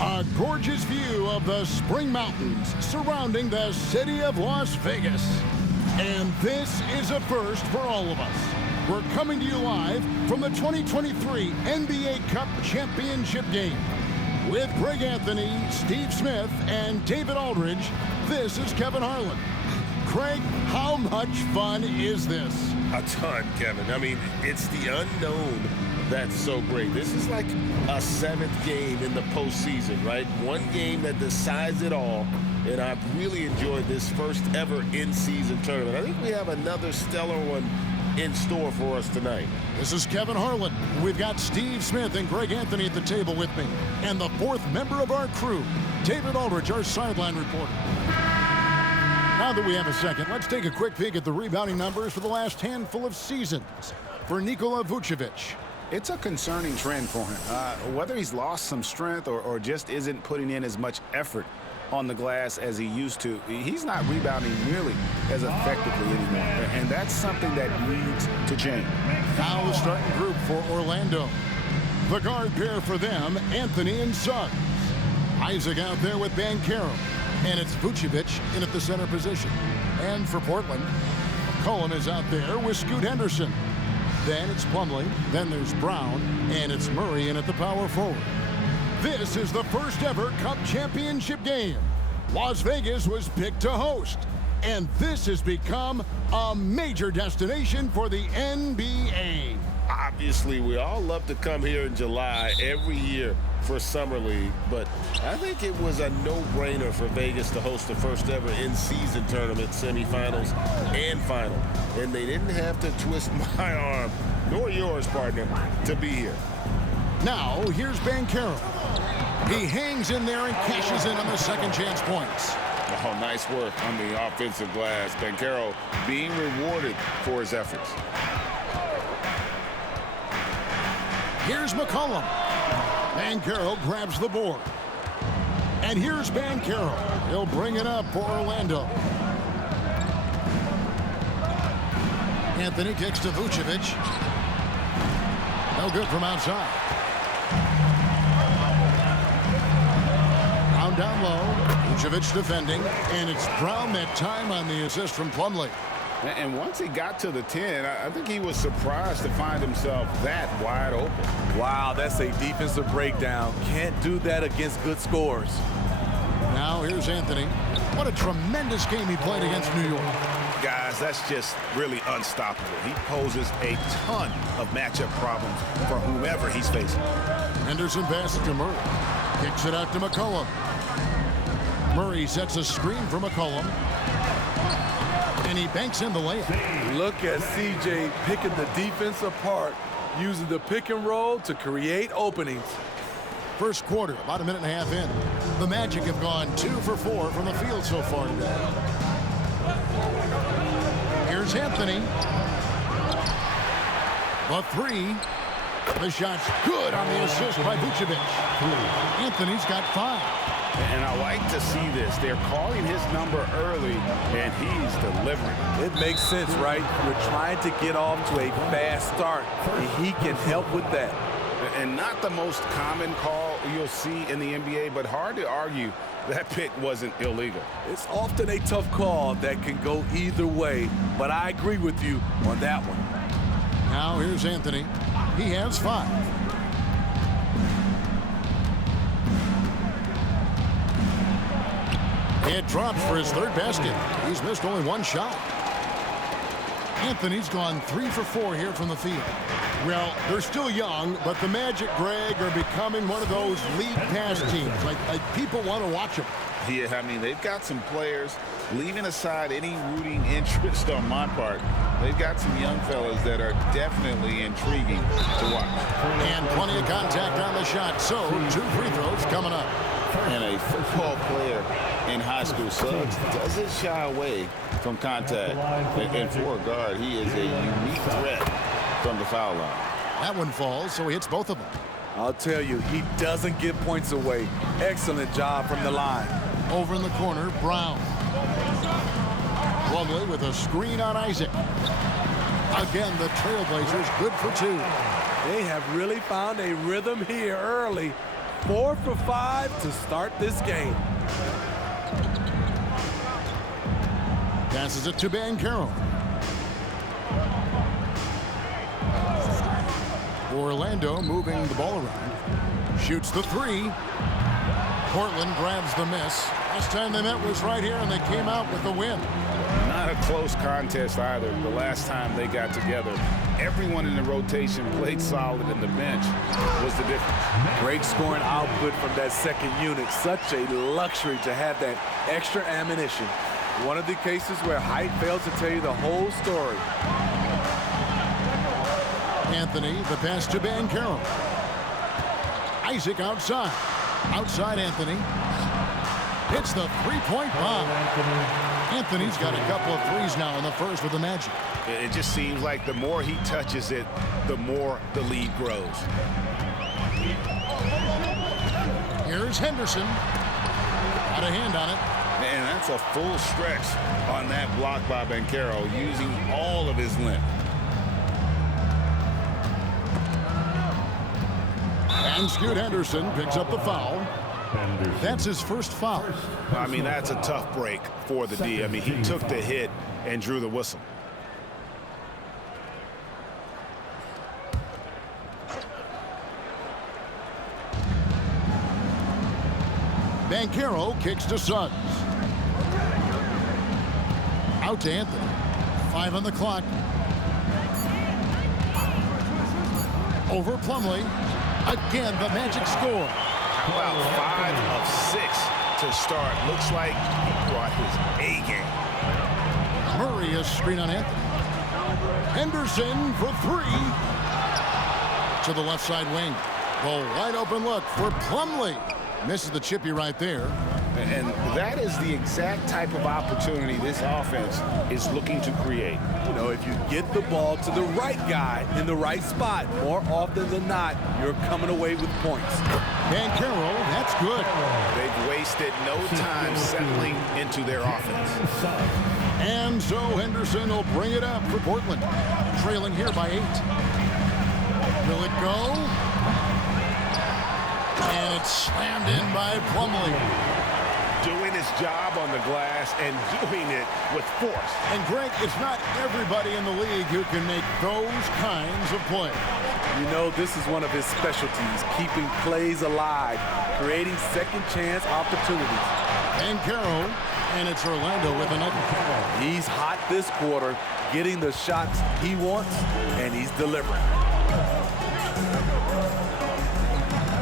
A gorgeous view of the spring mountains surrounding the city of Las Vegas. And this is a first for all of us. We're coming to you live from the 2023 NBA Cup Championship game. With Greg Anthony, Steve Smith, and David Aldridge, this is Kevin Harlan. Craig, how much fun is this? A ton, Kevin. I mean, it's the unknown that's so great. This is like a seventh game in the postseason, right? One game that decides it all, and I've really enjoyed this first ever in-season tournament. I think we have another stellar one in store for us tonight. This is Kevin Harlan. We've got Steve Smith and Greg Anthony at the table with me. And the fourth member of our crew, David Aldridge, our sideline reporter. Now that we have a second, let's take a quick peek at the rebounding numbers for the last handful of seasons for Nikola Vucevic. It's a concerning trend for him. Whether he's lost some strength or just isn't putting in as much effort on the glass as he used to, he's not rebounding nearly as effectively anymore. And that's something that needs to change. Now the starting group for Orlando. The guard pair for them, Anthony and Suggs. Isaac out there with Banchero. And it's Vucevic in at the center position. And for Portland, Cullen is out there with Scoot Henderson. Then it's Plumlee, then there's Brown, and it's Murray in at the power forward. This is the first ever Cup Championship game. Las Vegas was picked to host, and this has become a major destination for the NBA. Obviously, we all love to come here in July every year for Summer League, but I think it was a no-brainer for Vegas to host the first ever in-season tournament, semifinals and final. And they didn't have to twist my arm, nor yours, partner, to be here. Now, here's Banchero. He hangs in there and cashes in on the second chance points. Oh, nice work on the offensive glass. Banchero being rewarded for his efforts. Here's McCollum. Banchero grabs the board. And here's Banchero. He'll bring it up for Orlando. Anthony kicks to Vucevic. No good from outside. Brown down low. Vucevic defending. And it's Brown that time on the assist from Plumlee. And once he got to the 10, I think he was surprised to find himself that wide open. Wow, that's a defensive breakdown. Can't do that against good scores. Now here's Anthony. What a tremendous game he played against New York. Guys, that's just really unstoppable. He poses a ton of matchup problems for whomever he's facing. Henderson passes to Murray. Kicks it out to McCollum. Murray sets a screen for McCollum. And he banks in the layup. Look at CJ picking the defense apart, using the pick and roll to create openings. First quarter, about a minute and a half in. The Magic have gone 2 for 4 from the field so far today. Here's Anthony. The three. The shot's good on the assist by Vucevic. Anthony's got 5. And I like to see this. They're calling his number early, and he's delivering. It makes sense, right? You're trying to get off to a fast start, and he can help with that. And not the most common call you'll see in the NBA, but hard to argue that pick wasn't illegal. It's often a tough call that can go either way, but I agree with you on that one. Now here's Anthony. He has 5. It drops for his third basket. He's missed only 1 shot. Anthony's gone 3 for 4 here from the field. Well, they're still young, but the Magic, Greg, are becoming one of those league pass teams. Like people want to watch them. Yeah, I mean, they've got some players, leaving aside any rooting interest on my part, they've got some young fellas that are definitely intriguing to watch. And plenty of contact on the shot, so 2 free throws coming up. And a football player in high school, Suggs, doesn't shy away from contact. And for a guard, he is a unique threat from the foul line. That one falls, so he hits both of them. I'll tell you, he doesn't give points away. Excellent job from the line. Over in the corner, Brown. Plumlee with a screen on Isaac. Again, the Trailblazers good for 2. They have really found a rhythm here early. 4 for 5 to start this game. Passes it to Banchero. Orlando moving the ball around. Shoots the three. Portland grabs the miss. Last time they met was right here, and they came out with the win. Not a close contest either. The last time they got together, everyone in the rotation played solid, and the bench was the difference. Great scoring output from that second unit. Such a luxury to have that extra ammunition. One of the cases where height fails to tell you the whole story. Anthony, the pass to Banchero. Isaac outside. Outside Anthony. Hits the three-point bomb. Anthony's got a couple of threes now in the first with the Magic. It just seems like the more he touches it, the more the lead grows. Here's Henderson. Got a hand on it. And that's a full stretch on that block by Banchero, using all of his length. And Scoot Henderson picks up the foul. That's his first foul. I mean, that's a tough break for the D. I mean, he took the hit and drew the whistle. Banchero kicks to Suggs. Out to Anthony. 5 on the clock. Over Plumlee. Again, the Magic score. Well, 5 of 6 to start. Looks like he brought his A game. Murray a screen on Anthony. Henderson for 3. To the left side wing. The wide open look for Plumlee. Misses the chippy right there. And that is the exact type of opportunity this offense is looking to create. You know, if you get the ball to the right guy in the right spot, more often than not, you're coming away with points. Banchero, that's good. They've wasted no time settling into their offense. And so Henderson will bring it up for Portland. Trailing here by 8. Will it go? And it's slammed in by Plumlee. Doing his job on the glass and doing it with force. And Greg, it's not everybody in the league who can make those kinds of plays. You know, this is one of his specialties, keeping plays alive, creating second chance opportunities. Banchero, and it's Orlando with another. He's hot this quarter, getting the shots he wants, and he's delivering.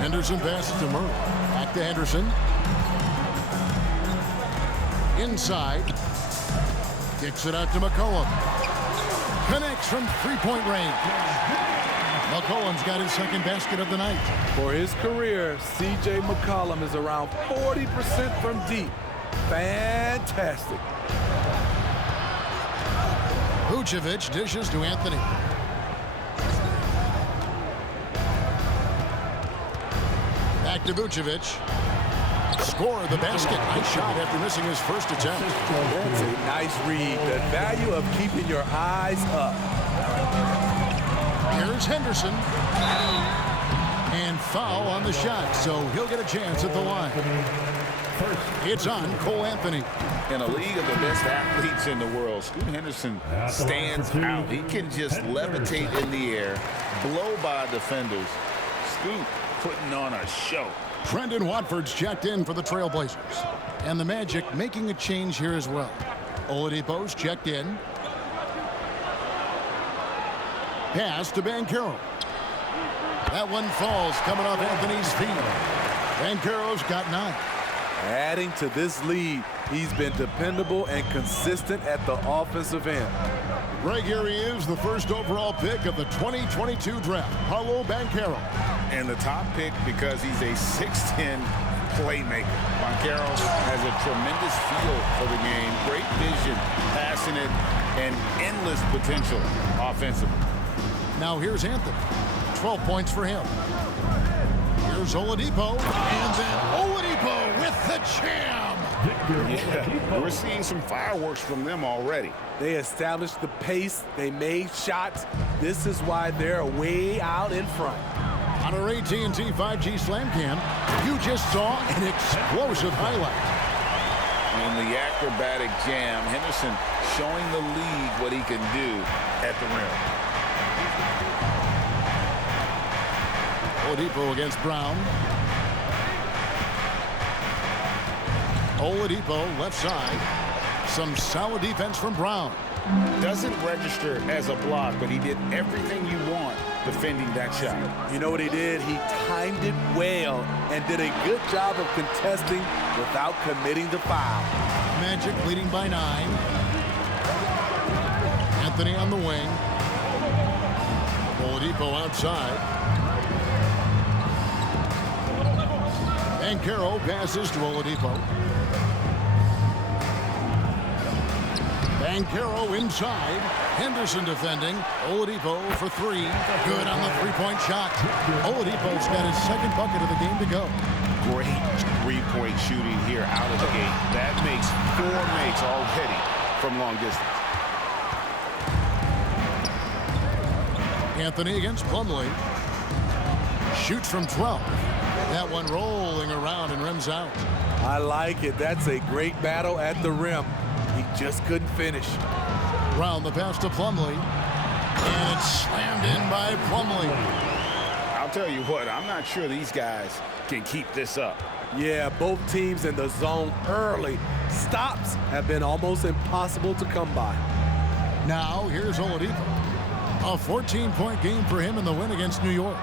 Henderson passes to Murray. Back to Henderson. Inside. Kicks it out to McCollum. Connects from three-point range. McCollum's got his second basket of the night. For his career, C.J. McCollum is around 40% from deep. Fantastic. Vucevic dishes to Anthony. Back to Vucevic. Score the basket. Nice shot after missing his first attempt. That's a nice read. The value of keeping your eyes up. Here's Henderson. And foul on the shot, so he'll get a chance at the line. It's on Cole Anthony. In a league of the best athletes in the world, Scoot Henderson stands out. He can just levitate in the air, blow by defenders. Scoot putting on a show. Trendon Watford's checked in for the Trailblazers. And the Magic making a change here as well. Oladipo's checked in. Pass to Banchero. That one falls coming off Anthony's feet. Banchero's got 9. Adding to this lead, he's been dependable and consistent at the offensive end. Greg, here he is, the first overall pick of the 2022 draft, Paolo Banchero. And the top pick because he's a 6'10 playmaker. Banchero has a tremendous feel for the game, great vision, passionate, and endless potential offensively. Now here's Anthony. 12 points for him. Here's Oladipo. And then Oladipo with the jam. Yeah, we're seeing some fireworks from them already. They established the pace. They made shots. This is why they're way out in front. On our AT&T 5G Slam Cam, you just saw an explosive highlight. In the acrobatic jam, Henderson showing the league what he can do at the rim. Oladipo against Brown. Oladipo left side. Some solid defense from Brown. Doesn't register as a block, but he did everything you want defending that shot. You know what he did? He timed it well and did a good job of contesting without committing the foul. Magic leading by 9. Anthony on the wing. Oladipo outside. And Caro passes to Oladipo. Caro inside. Henderson defending. Oladipo for 3. Good on the three-point shot. Oladipo's got his second bucket of the game to go. Great three-point shooting here out of the gate. That makes 4 makes already from long distance. Anthony against Plumlee. Shoots from 12. That one rolling around and rims out. I like it. That's a great battle at the rim. He just couldn't finish. Round the pass to Plumlee. And it's slammed in by Plumlee. I'll tell you what, I'm not sure these guys can keep this up. Yeah, both teams in the zone early. Stops have been almost impossible to come by. Now, here's Oladipo. A 14-point game for him in the win against New York.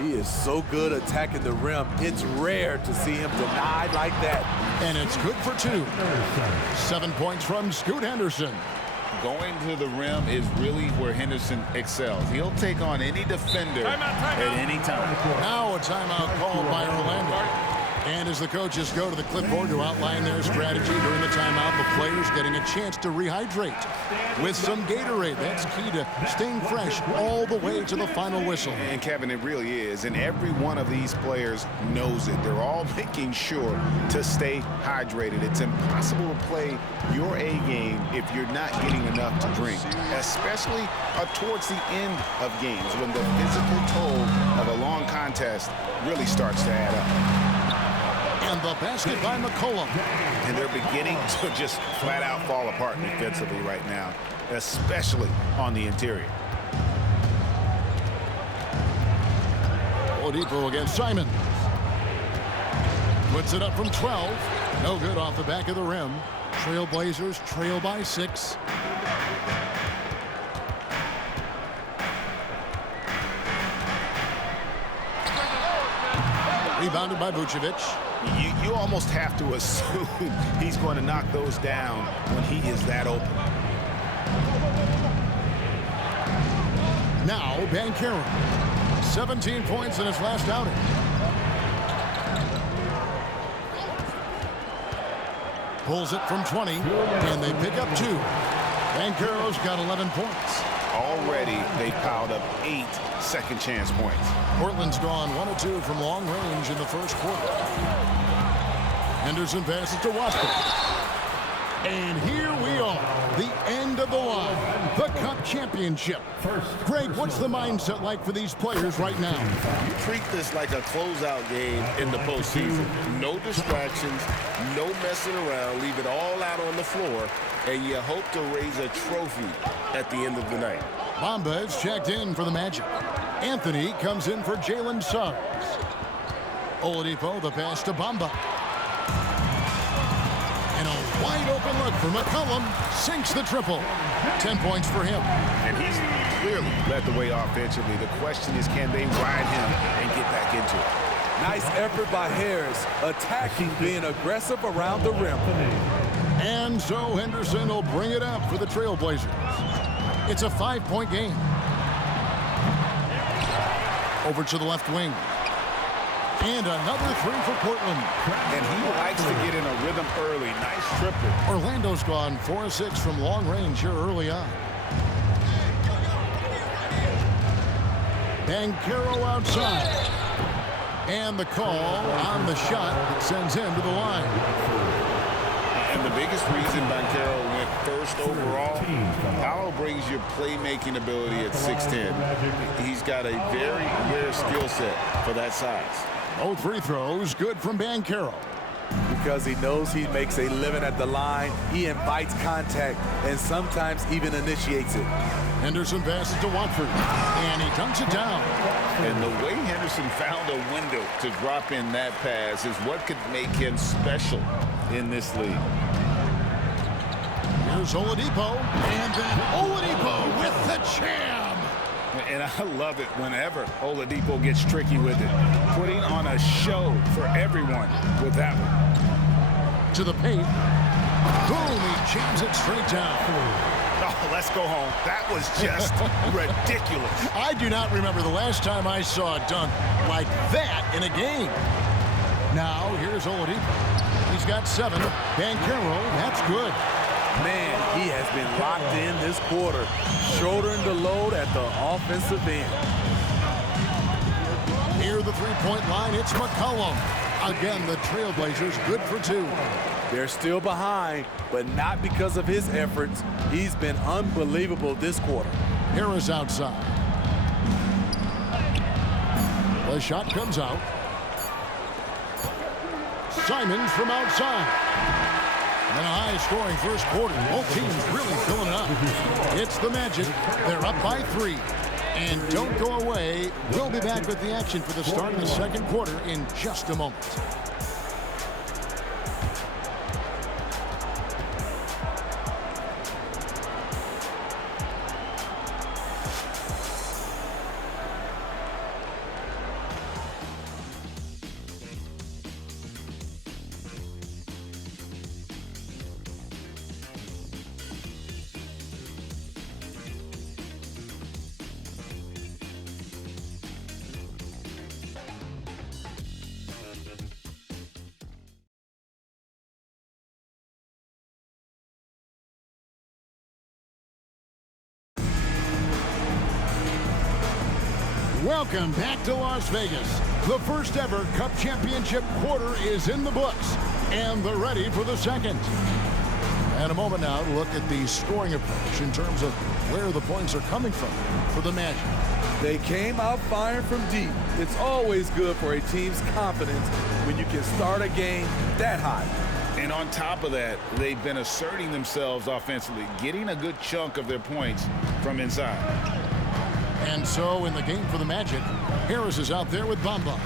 He is so good attacking the rim. It's rare to see him denied like that. And it's good for 2. 7 points from Scoot Henderson. Going to the rim is really where Henderson excels. He'll take on any defender at any time. Now a timeout called by Orlando. And as the coaches go to the clipboard to outline their strategy during the timeout, the players getting a chance to rehydrate with some Gatorade. That's key to staying fresh all the way to the final whistle. And Kevin, it really is. And every one of these players knows it. They're all making sure to stay hydrated. It's impossible to play your A game if you're not getting enough to drink, especially towards the end of games when the physical toll of a long contest really starts to add up. And the basket by McCollum. And they're beginning to just flat out fall apart defensively right now, especially on the interior. Oladipo against Simon. Puts it up from 12. No good off the back of the rim. Trailblazers trail by 6. Rebounded by Vucevic. You almost have to assume he's going to knock those down when he is that open. Now, Banchero. 17 points in his last outing. Pulls it from 20, and they pick up 2. Banchero's got 11 points. Already, they've piled up 8 second chance points. Portland's gone 1 of 2 from long range in the first quarter. Henderson passes to Watford. And here we are, the end of the line, the Cup Championship. Greg, what's the mindset like for these players right now? You treat this like a closeout game in the postseason. No distractions, no messing around, leave it all out on the floor, and you hope to raise a trophy at the end of the night. Bamba is checked in for the Magic. Anthony comes in for Jalen Suggs. Oladipo, the pass to Bamba. And a wide open look for McCollum. Sinks the triple. 10 points for him. And he's clearly led the way offensively. The question is, can they ride him and get back into it? Nice effort by Harris, attacking, being aggressive around the rim. And so Henderson will bring it up for the Trailblazers. It's a 5-point game. Over to the left wing. And another 3 for Portland. And he likes to get in a rhythm early. Nice triple. Orlando's gone 4 of 6 from long range here early on. Banchero outside. And the call on the shot that sends him to the line. And the biggest reason Banchero went first overall, Powell brings your playmaking ability at 6'10". He's got a very rare skill set for that size. Both free throws good from Banchero. Because he knows he makes a living at the line, he invites contact and sometimes even initiates it. Henderson passes to Watford, and he dunks it down. And the way Henderson found a window to drop in that pass is what could make him special in this league. Here's Oladipo, and then Oladipo with the jam. And I love it whenever Oladipo gets tricky with it, putting on a show for everyone with that one. To the paint. Boom, he jams it straight down. Oh, let's go home. That was just ridiculous. I do not remember the last time I saw a dunk like that in a game. Now, here's Oladipo. He's got 7. Banchero, that's good. Man, he has been locked in this quarter, shouldering the load at the offensive end. Near the three-point line, it's McCollum. Again, the Trailblazers good for 2. They're still behind, but not because of his efforts. He's been unbelievable this quarter. Harris outside. The shot comes out. Simons from outside. And a high-scoring first quarter. Both teams really filling it up. It's the Magic. They're up by 3. And don't go away. We'll be back with the action for the start of the second quarter in just a moment. Welcome back to Las Vegas. The first ever Cup Championship quarter is in the books, and they're ready for the second. And a moment now to look at the scoring approach in terms of where the points are coming from for the Magic. They came out firing from deep. It's always good for a team's confidence when you can start a game that high. And on top of that, they've been asserting themselves offensively, getting a good chunk of their points from inside. And so in the game for the Magic, Harris is out there with Bamba.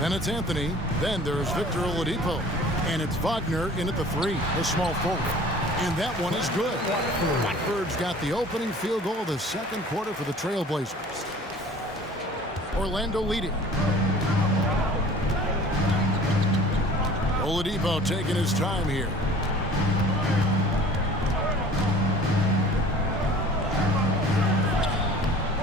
Then it's Anthony. Then there's Victor Oladipo. And it's Wagner in at the 3, the small forward. And that one is good. Watford's got the opening field goal of the second quarter for the Trailblazers. Orlando leading. Oladipo taking his time here.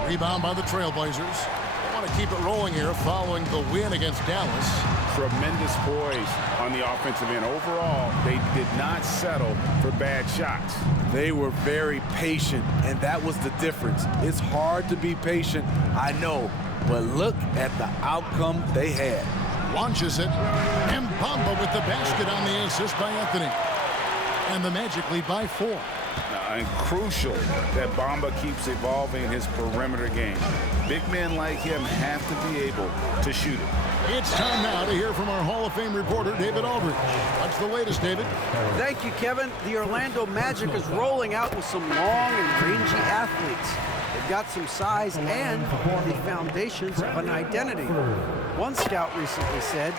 Rebound by the Trailblazers. They want to keep it rolling here following the win against Dallas. Tremendous poise on the offensive end. Overall, they did not settle for bad shots. They were very patient, and that was the difference. It's hard to be patient, I know, but look at the outcome they had. Launches it, and Bamba with the basket on the assist by Anthony. And the Magic lead by 4. And crucial that Bamba keeps evolving his perimeter game. Big men like him have to be able to shoot it. It's time now to hear from our Hall of Fame reporter, David Aldridge. What's the latest, David? Thank you, Kevin. The Orlando Magic is rolling out with some long and rangy athletes. They've got some size and the foundations of an identity. One scout recently said,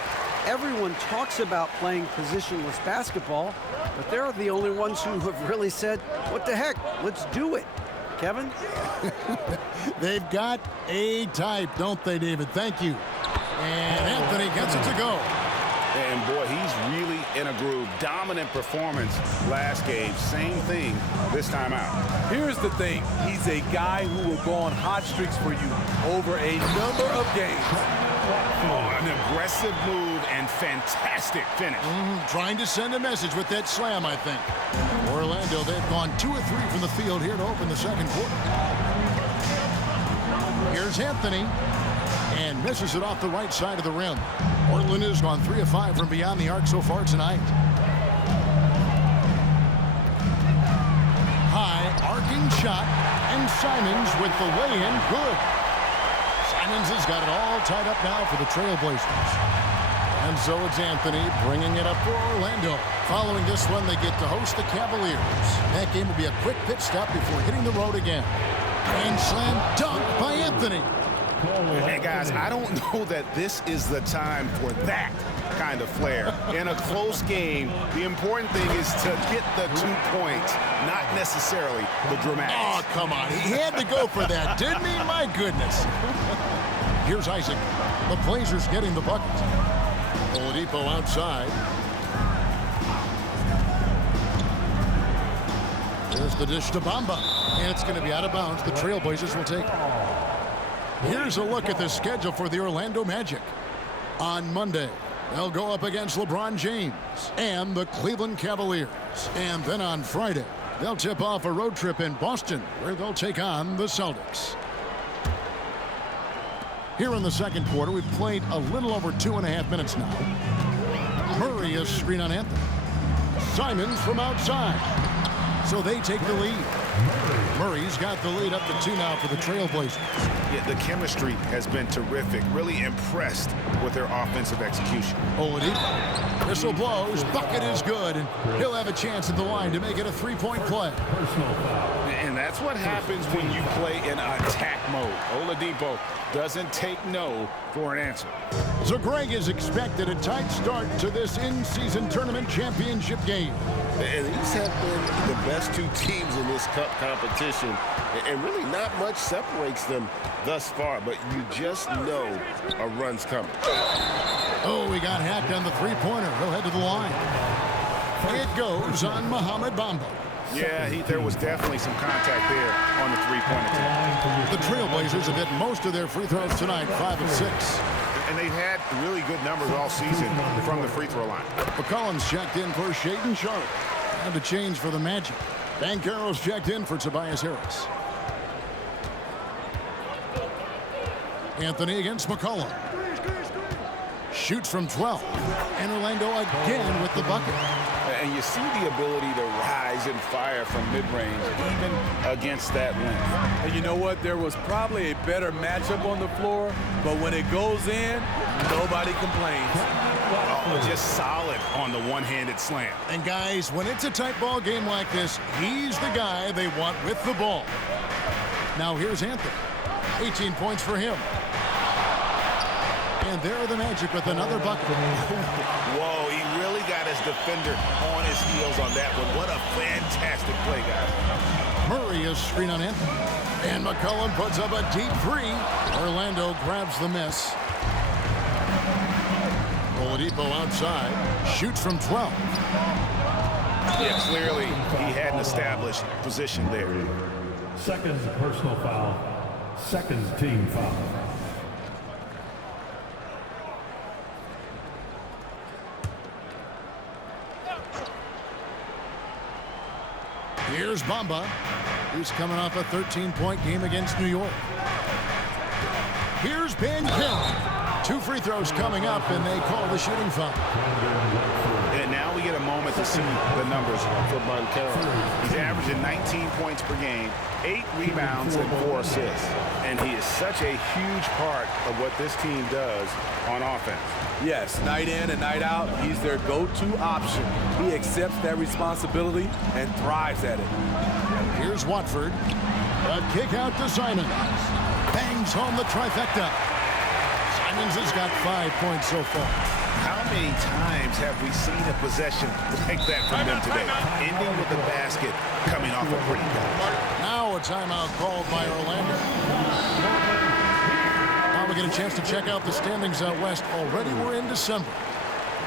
everyone talks about playing positionless basketball, but they're the only ones who have really said, what the heck, let's do it. Kevin? They've got a type, don't they, David? Thank you. And Anthony gets it to go. And boy, he's really in a groove. Dominant performance last game. Same thing this time out. Here's the thing. He's a guy who will go on hot streaks for you over a number of games. Oh, an aggressive move and fantastic finish. Trying to send a message with that slam, I think. Orlando, they've gone 2 of 3 from the field here to open the second quarter. Here's Anthony. And misses it off the right side of the rim. Portland has gone 3 of 5 from beyond the arc so far tonight. Arcing shot, and Simons with the lay-in good. Simons has got it all tied up now for the Trailblazers. And so it's Anthony bringing it up for Orlando. Following this one, they get to host the Cavaliers. That game will be a quick pit stop before hitting the road again. Grand slam dunk by Anthony. Hey, guys, I don't know that this is the time for that kind of flair. In a close game, the important thing is to get the 2 points, not necessarily the dramatics. Oh, come on. He had to go for that, didn't he? My goodness. Here's Isaac. The Blazers getting the bucket. Oladipo outside. There's the dish to Bamba. And it's going to be out of bounds. The Trailblazers will take it. Here's a look at the schedule for the Orlando Magic. On Monday, they'll go up against LeBron James and the Cleveland Cavaliers. And then on Friday, they'll tip off a road trip in Boston, where they'll take on the Celtics. Here in the second quarter, we've played a little over 2.5 minutes now. Murray is screen on Anthony. Simons from outside. So they take the lead. Murray's got the lead up to 2 now for the Trailblazers. Yeah, the chemistry has been terrific. Really impressed with their offensive execution. Oladipo. Whistle blows. Bucket is good. And he'll have a chance at the line to make it a 3-point play. And that's what happens when you play in attack mode. Oladipo doesn't take no for an answer. So Greg is expected a tight start to this in-season tournament championship game. And these have been the best 2 teams in this cup competition. And really not much separates them thus far. But you just know a run's coming. Oh, he got hacked on the three-pointer. He'll head to the line. It goes on Mohamed Bamba. Yeah, there was definitely some contact there on the three-point attempt. The Trailblazers have hit most of their free throws tonight, 5 of 6. And they've had really good numbers all season from the free throw line. McCollum's checked in for Shaedon Sharpe. And the change for the Magic. Banchero's checked in for Tobias Harris. Anthony against McCollum. Shoots from 12. And Orlando again with the bucket. And you see the ability to rise and fire from mid-range, even against that length. And you know what? There was probably a better matchup on the floor, but when it goes in, nobody complains. Oh, just solid on the one-handed slam. And guys, when it's a tight ball game like this, he's the guy they want with the ball. Now here's Anthony. 18 points for him. And there are the Magic with another bucket. Whoa, he really got his defender on his heels on that one. What a fantastic play, guys. Murray is screen on Anthony. And McCollum puts up a deep 3. Orlando grabs the miss. Oladipo outside. Shoots from 12. Yeah, clearly he had an established position there. Second personal foul. Second team foul. Here's Bamba, who's coming off a 13-point game against New York. Here's Banchero. 2 free throws coming up, and they call the shooting foul. And now we get a moment to see the numbers for Banchero. He's averaging 19 points per game, 8 rebounds, and 4 assists. And he is such a huge part of what this team does on offense. Yes, night in and night out, he's their go-to option. He accepts that responsibility and thrives at it. Here's Watford. A kick out to Simons. Bangs home the trifecta. Simons has got 5 points so far. How many times have we seen a possession like that from them today? Ending with the basket coming off a pretty good. Now a timeout called by Orlando. Now we get a chance to check out the standings out west. Already we're in December.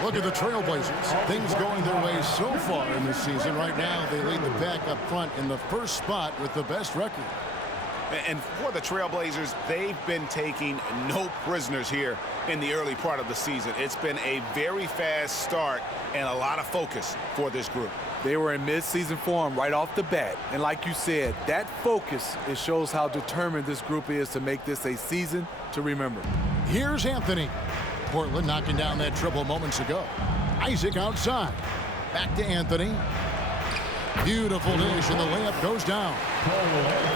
Look at the Trailblazers. Things going their way so far in this season. Right now they lead the pack up front in the first spot with the best record. And for the Trailblazers, they've been taking no prisoners here in the early part of the season. It's been a very fast start and a lot of focus for this group. They were in mid-season form right off the bat. And like you said, that focus, it shows how determined this group is to make this a season to remember. Here's Anthony. Portland knocking down that triple moments ago. Isaac outside. Back to Anthony. Beautiful dish, and the layup goes down.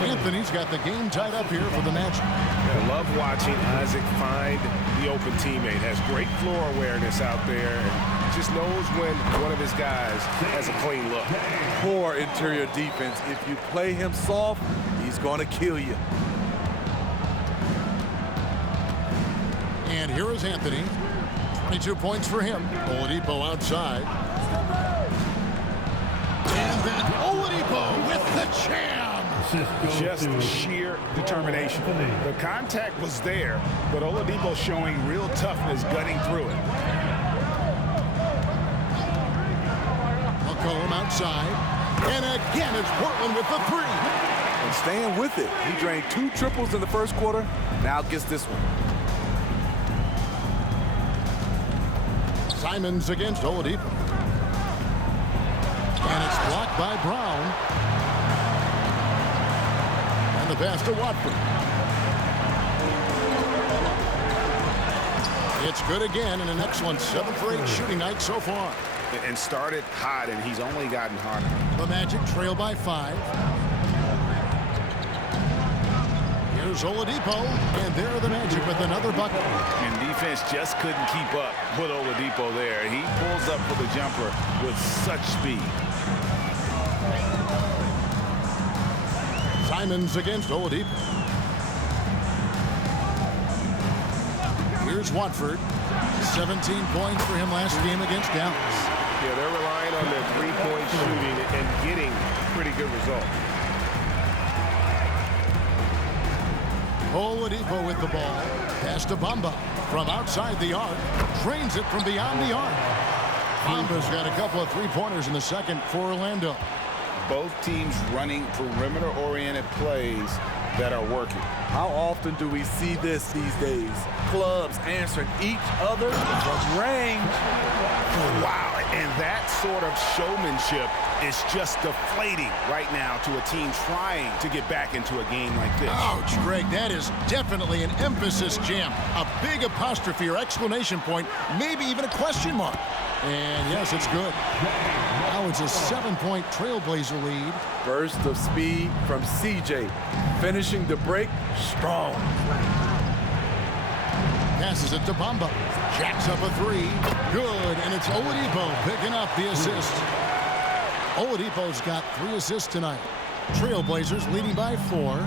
Anthony's got the game tied up here for the Magic. I love watching Isaac find the open teammate. Has great floor awareness out there. And just knows when one of his guys has a clean look. Poor interior defense. If you play him soft, he's going to kill you. And here is Anthony. 22 points for him. Oladipo outside. And then Oladipo with the jam. Just sheer determination. The contact was there, but Oladipo showing real toughness gutting through it. McCollum outside. And again, it's Portland with the three. And staying with it. He drained 2 triples in the first quarter. Now gets this one. Simons against Oladipo. And it's blocked by Brown. And the pass to Watford. It's good again, and an excellent 7 for 8 shooting night so far. And started hot, and he's only gotten hotter. The Magic trail by 5. Here's Oladipo, and there are the Magic with another bucket. And defense just couldn't keep up with Oladipo there. He pulls up for the jumper with such speed. Simons against Oladipo. Here's Watford. 17 points for him last game against Dallas. Yeah, they're relying on their three-point shooting and getting pretty good results. Oladipo with the ball. Pass to Bamba from outside the arc. Drains it from beyond the arc. Bamba's got a couple of three-pointers in the second for Orlando. Both teams running perimeter-oriented plays that are working. How often do we see this these days? Clubs answering each other from range. Wow, and that sort of showmanship is just deflating right now to a team trying to get back into a game like this. Ouch, Greg, that is definitely an emphasis jam. A big apostrophe or exclamation point, maybe even a question mark. And yes, it's good. Now it's a 7-point Trailblazer lead. Burst of speed from CJ. Finishing the break strong. Passes it to Bamba. Jacks up a 3. Good, and it's Oladipo picking up the assist. Oladipo's got 3 assists tonight. Trailblazers leading by 4.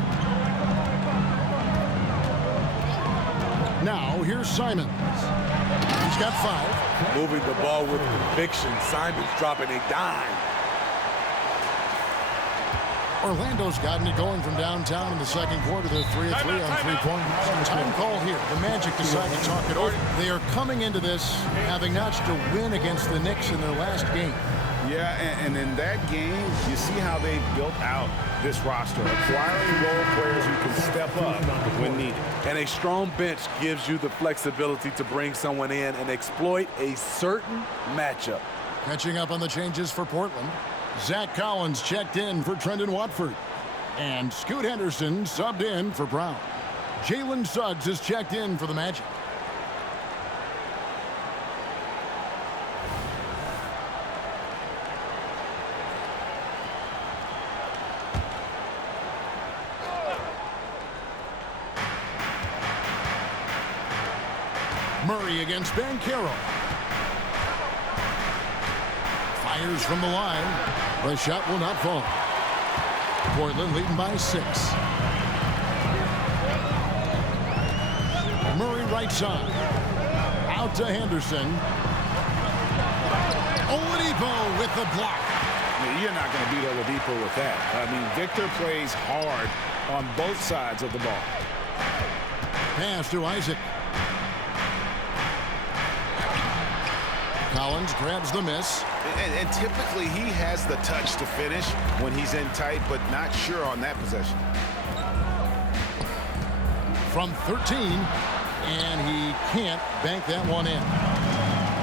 Now here's Simons. He's got 5. Moving the ball with conviction. Simons dropping a dime. Orlando's gotten it going from downtown in the second quarter. They're 3 of 3 on 3-pointers. Time call here. The Magic decide to talk it over. They are coming into this having notched a win against the Knicks in their last game. Yeah, and in that game, you see how they built out this roster, acquiring role players who can step up when needed. And a strong bench gives you the flexibility to bring someone in and exploit a certain matchup. Catching up on the changes for Portland. Zach Collins checked in for Trendon Watford. And Scoot Henderson subbed in for Brown. Jalen Suggs is checked in for the Magic. Murray against Banchero. Fires from the line. The shot will not fall. Portland leading by 6. Murray right side. Out to Henderson. Oladipo with the block. You're not going to beat Oladipo with that. I mean, Victor plays hard on both sides of the ball. Pass to Isaac. Collins grabs the miss. And typically he has the touch to finish when he's in tight, but not sure on that possession. From 13, and he can't bank that one in.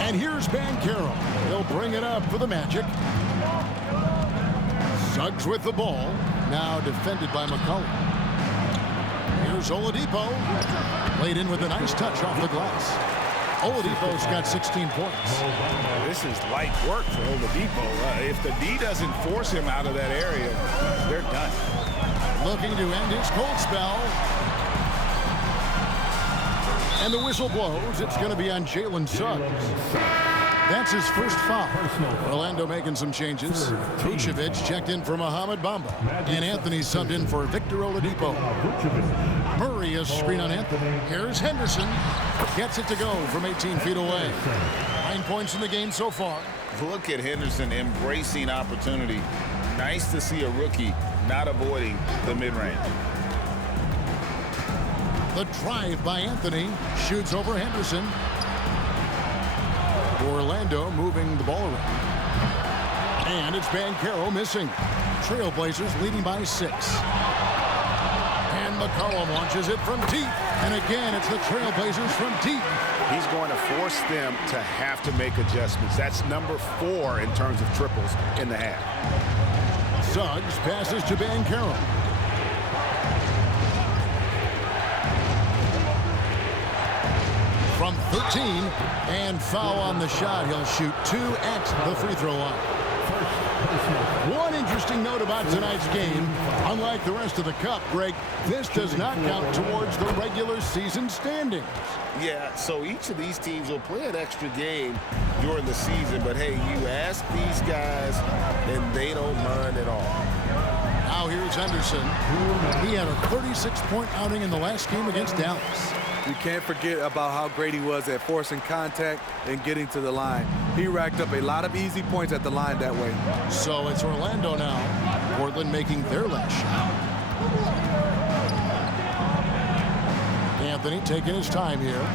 And here's Banchero. He'll bring it up for the Magic. Suggs with the ball. Now defended by McCollum. Here's Oladipo. Played in with a nice touch off the glass. Oladipo's got 16 points. This is light work for Oladipo. If the D doesn't force him out of that area, they're done. Looking to end his cold spell. And the whistle blows. It's going to be on Jalen Suggs. That's his first foul. Orlando making some changes. Vucevic checked in for Mohamed Bamba. And Anthony subbed in for Victor Oladipo. Murray is screen on Anthony. Here's Henderson. Gets it to go from 18 feet away. 9 points in the game so far. Look at Henderson embracing opportunity. Nice to see a rookie not avoiding the mid-range. The drive by Anthony. Shoots over Henderson. Orlando moving the ball around. And it's Banchero missing. Trailblazers leading by 6. And McCollum launches it from deep. And again, it's the Trailblazers from deep. He's going to force them to have to make adjustments. That's number 4 in terms of triples in the half. Suggs passes to Banchero. From 13, and foul on the shot. He'll shoot 2 at the free throw line. One interesting note about tonight's game, unlike the rest of the cup, Greg, this does not count towards the regular season standings. Yeah, so each of these teams will play an extra game during the season, but hey, you ask these guys, and they don't mind at all. Now here's Henderson. He had a 36-point outing in the last game against Dallas. You can't forget about how great he was at forcing contact and getting to the line. He racked up a lot of easy points at the line that way. So it's Orlando now. Portland making their last shot. Anthony taking his time here.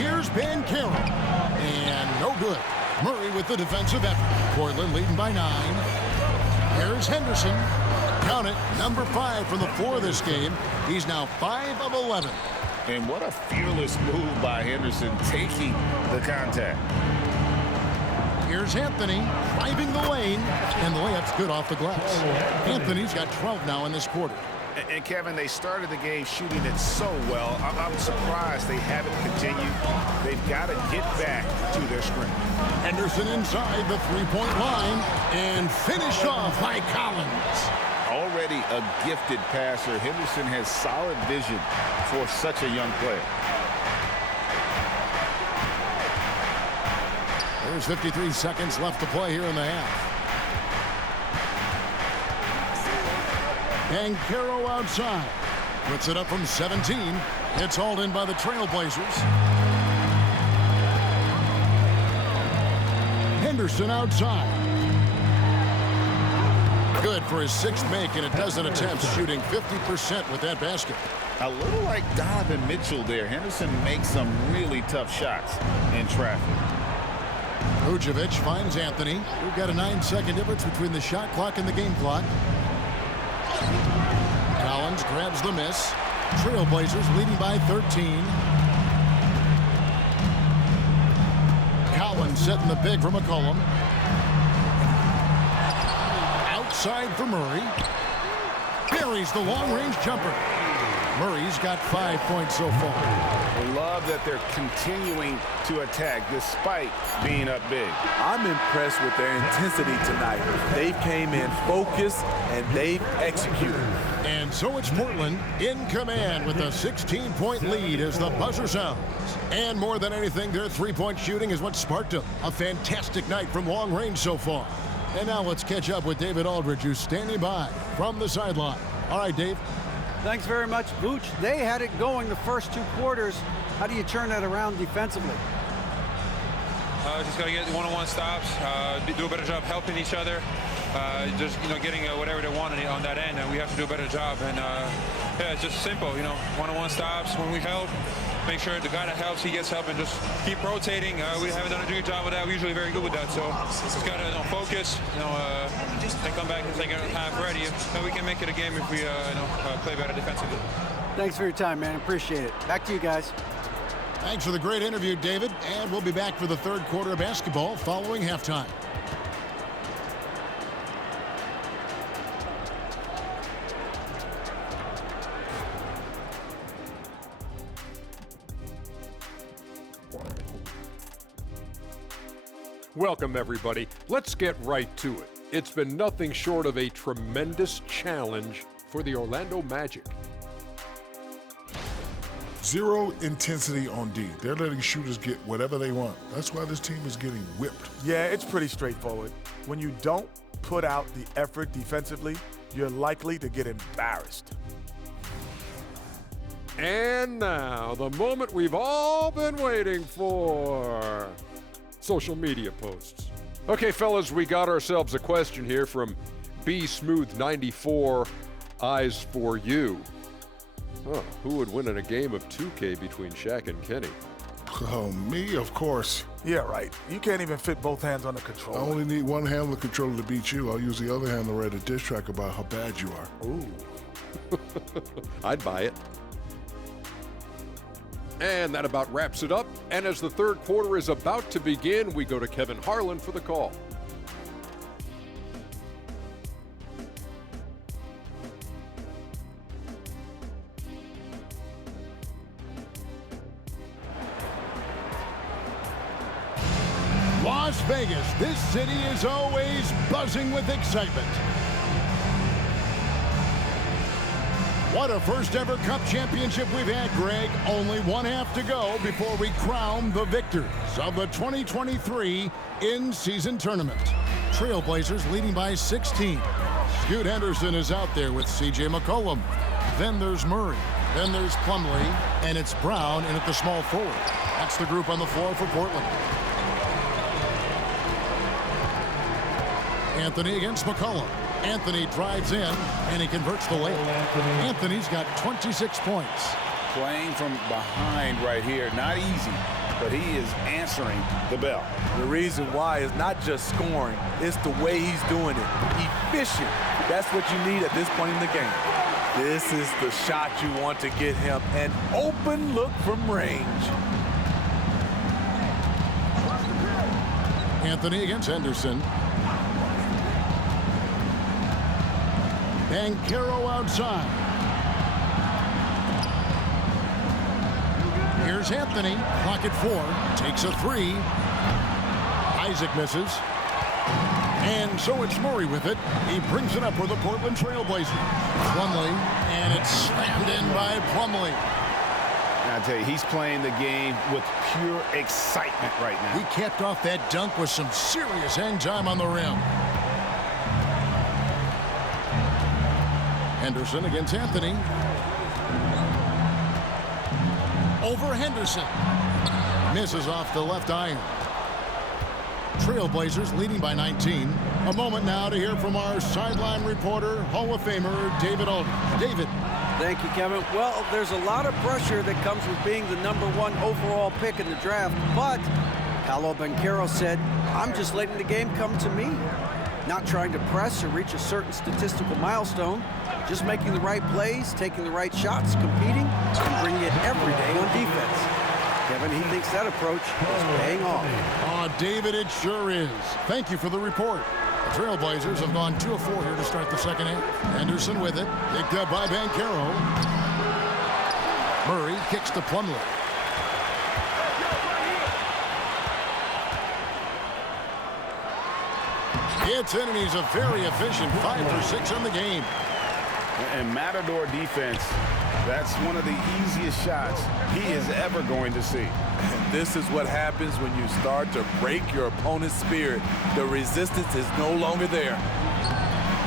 Here's Banchero. And no good. Murray with the defensive effort. Portland leading by 9. Here's Henderson. Count it, number 5 from the floor this game. He's now 5 of 11. And what a fearless move by Henderson, taking the contact. Here's Anthony driving the lane, and the layup's good off the glass. Anthony's got 12 now in this quarter. And Kevin, they started the game shooting it so well. I'm surprised they haven't continued. They've got to get back to their strength. Henderson inside the three-point line, and finished off by Collins. Already a gifted passer, Henderson has solid vision for such a young player. There's 53 seconds left to play here in the half. Banchero outside. Puts it up from 17. It's hauled in by the Trailblazers. Henderson outside. Good for his 6th make and a dozen attempts, shooting 50% with that basket. A little like Donovan Mitchell there. Henderson makes some really tough shots in traffic. Vucevic finds Anthony. We've got a 9-second difference between the shot clock and the game clock. Collins grabs the miss. Trailblazers leading by 13. Collins setting the big for McCollum. Outside for Murray. Buries the long-range jumper. Murray's got 5 points so far. I love that they're continuing to attack despite being up big. I'm impressed with their intensity tonight. They came in focused and they've executed. And so it's Portland in command with a 16-point lead as the buzzer sounds. And more than anything, their three-point shooting is what sparked them. A fantastic night from long range so far. And now let's catch up with David Aldridge, who's standing by from the sideline. All right, Dave. Thanks very much, Vooch. They had it going the first 2 quarters. How do you turn that around defensively? Just got to get one-on-one stops, do a better job helping each other, just getting whatever they want on that end, and we have to do a better job. And yeah, it's just simple, one-on-one stops when we help. Make sure the guy that helps, he gets help, and just keep rotating. We haven't done a good job with that. We're usually very good with that, so just got to focus, and come back in the second half ready, and we can make it a game if we play better defensively. Thanks for your time, man. Appreciate it. Back to you guys. Thanks for the great interview, David. And we'll be back for the third quarter of basketball following halftime. Welcome, everybody. Let's get right to it. It's been nothing short of a tremendous challenge for the Orlando Magic. Zero intensity on D. They're letting shooters get whatever they want. That's why this team is getting whipped. Yeah, it's pretty straightforward. When you don't put out the effort defensively, you're likely to get embarrassed. And now, the moment we've all been waiting for. Social media posts. Okay, fellas, we got ourselves a question here from B Smooth 94, Eyes for You. Oh, who would win in a game of 2K between Shaq and Kenny? Oh, me, of course. Yeah, right. You can't even fit both hands on the I controller. only need one hand on the controller to beat you. I'll use the other hand to write a diss track about how bad you are. Ooh. I'd buy it. And that about wraps it up. And as the third quarter is about to begin, we go to Kevin Harlan for the call. Las Vegas, this city is always buzzing with excitement. What a first ever Cup championship we've had, Greg. Only one half to go before we crown the victors of the 2023 in-season tournament. Trailblazers leading by 16. Scoot Henderson is out there with C.J. McCollum. Then there's Murray. Then there's Plumlee. And it's Brown in at the small forward. That's the group on the floor for Portland. Anthony against McCollum. Anthony drives in, and he converts the layup. Anthony's got 26 points. Playing from behind right here, not easy, but he is answering the bell. The reason why is not just scoring, it's the way he's doing it. Efficient. That's what you need at this point in the game. This is the shot you want to get him, an open look from range. Anthony against Henderson. Banchero outside. Here's Anthony, clock at 4, takes a 3. Isaac misses. And so it's Murray with it. He brings it up for the Portland Trailblazers. Plumlee, and it's slammed in by Plumlee. I tell you, he's playing the game with pure excitement right now. He capped off that dunk with some serious hang time on the rim. Henderson against Anthony. Over Henderson. Misses off the left iron. Trailblazers leading by 19. A moment now to hear from our sideline reporter, Hall of Famer David Aldridge. David. Thank you, Kevin. Well, there's a lot of pressure that comes with being the #1 overall pick in the draft, but Paolo Banchero said, I'm just letting the game come to me. Not trying to press or reach a certain statistical milestone, just making the right plays, taking the right shots, competing, and bringing it every day on defense. Kevin, he thinks that approach is paying off. Oh, David, it sure is. Thank you for the report. The Trailblazers have gone 2 of 4 here to start the second half. Henderson with it, picked up by Banchero. Murray kicks to Plumlee. It's in, and he's a very efficient 5 for 6 on the game. And Matador defense, that's one of the easiest shots he is ever going to see. And this is what happens when you start to break your opponent's spirit. The resistance is no longer there.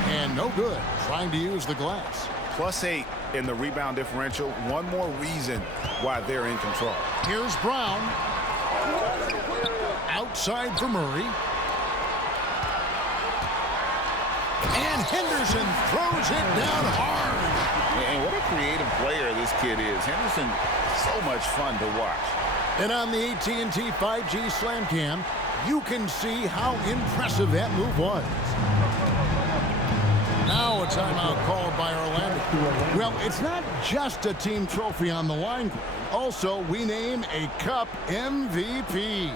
And no good, trying to use the glass. +8 in the rebound differential. One more reason why they're in control. Here's Brown. Outside for Murray. And Henderson throws it down hard. And what a creative player this kid is. Henderson, so much fun to watch. And on the AT&T 5G Slam Cam, you can see how impressive that move was. Now a timeout called by Orlando. Well, it's not just a team trophy on the line. Also, we name a Cup MVP.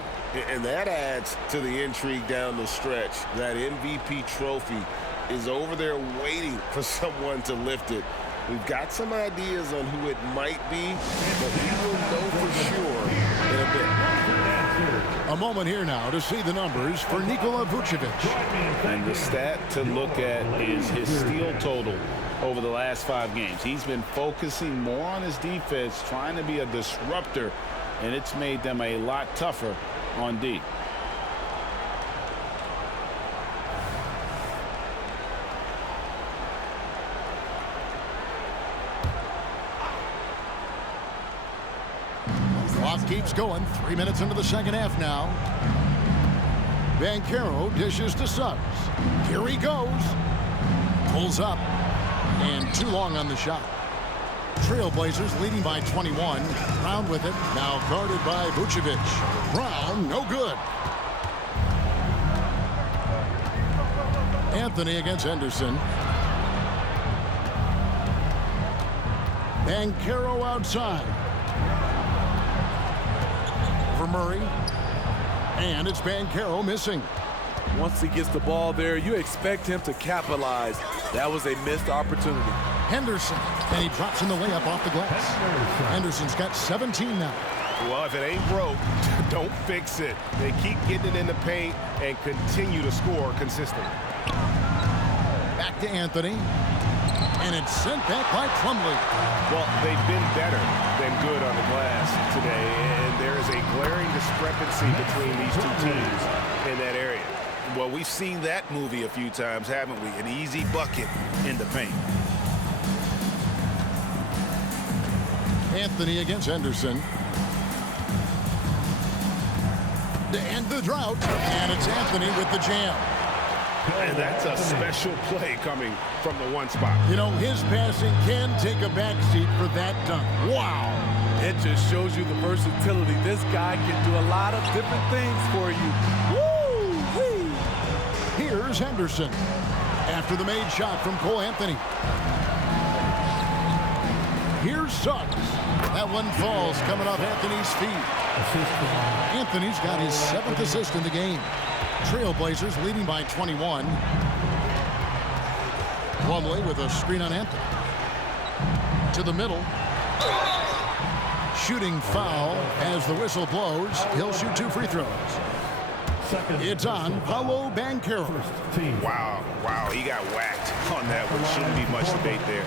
And that adds to the intrigue down the stretch. That MVP trophy is over there waiting for someone to lift it. We've got some ideas on who it might be, but we will know for sure in a bit. A moment here now to see the numbers for Nikola Vucevic. And the stat to look at is his steal total over the last 5 games. He's been focusing more on his defense, trying to be a disruptor, and it's made them a lot tougher on D. Clock keeps going. 3 minutes into the second half now. Banchero dishes to Suggs. Here he goes. Pulls up. And too long on the shot. Trailblazers leading by 21. Brown with it. Now guarded by Vucevic. Brown, no good. Anthony against Henderson. Banchero outside. For Murray. And it's Banchero missing. Once he gets the ball there, you expect him to capitalize. That was a missed opportunity. Henderson. And he drops in the layup off the glass. Henderson's got 17 now. Well, if it ain't broke, don't fix it. They keep getting it in the paint and continue to score consistently. Back to Anthony. And it's sent back by Plumlee. Well, they've been better than good on the glass today, and there is a glaring discrepancy between these two teams in that area. Well, we've seen that movie a few times, haven't we? An easy bucket in the paint. Anthony against Henderson. To end the drought, and it's Anthony with the jam. And that's a special play coming from the one spot. You know, his passing can take a backseat for that dunk. Wow. It just shows you the versatility. This guy can do a lot of different things for you. Woo-wee. Here's Henderson after the made shot from Cole Anthony. Here's Suggs. That one falls coming off Anthony's feet. Anthony's got his 7th assist in the game. Trailblazers leading by 21. Plumlee with a screen on Anthony. To the middle. Shooting foul as the whistle blows. He'll shoot 2 free throws. It's on Paolo Banchero. Wow, he got whacked on that one. Shouldn't be much debate there.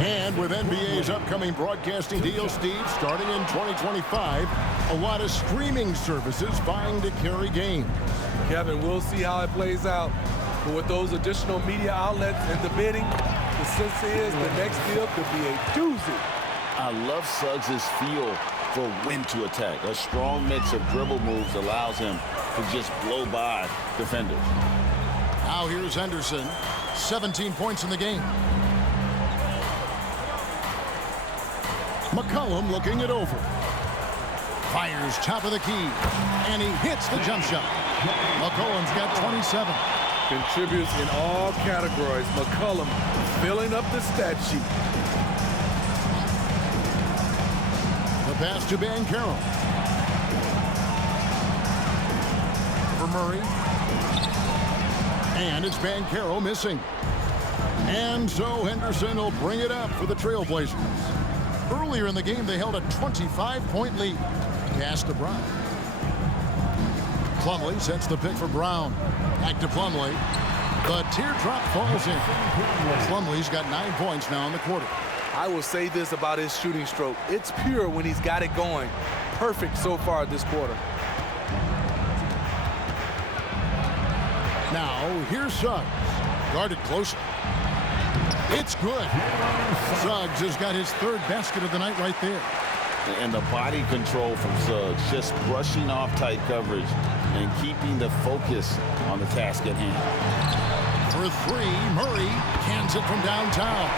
And with NBA's upcoming broadcasting deal, Steve, starting in 2025, a lot of streaming services vying to carry games. Kevin, we'll see how it plays out. But with those additional media outlets and the bidding, the sense is the next deal could be a doozy. I love Suggs' feel for when to attack. A strong mix of dribble moves allows him to just blow by defenders. Now here's Henderson. 17 points in the game. McCollum looking it over. Fires top of the key. And he hits the jump shot. McCollum's got 27. Contributes in all categories. McCollum filling up the stat sheet. The pass to Banchero. For Murray. And it's Banchero missing. And so Henderson will bring it up for the Trailblazers. Earlier in the game, they held a 25-point lead. Pass to Brown. Plumlee sets the pick for Brown. Back to Plumlee. The teardrop falls in. Plumlee's got 9 points now in the quarter. I will say this about his shooting stroke. It's pure when he's got it going. Perfect so far this quarter. Now, here's Suggs. Guarded closely. It's good. Suggs has got his 3rd basket of the night right there. And the body control from Suggs, just brushing off tight coverage and keeping the focus on the task at hand. For 3, Murray cans it from downtown.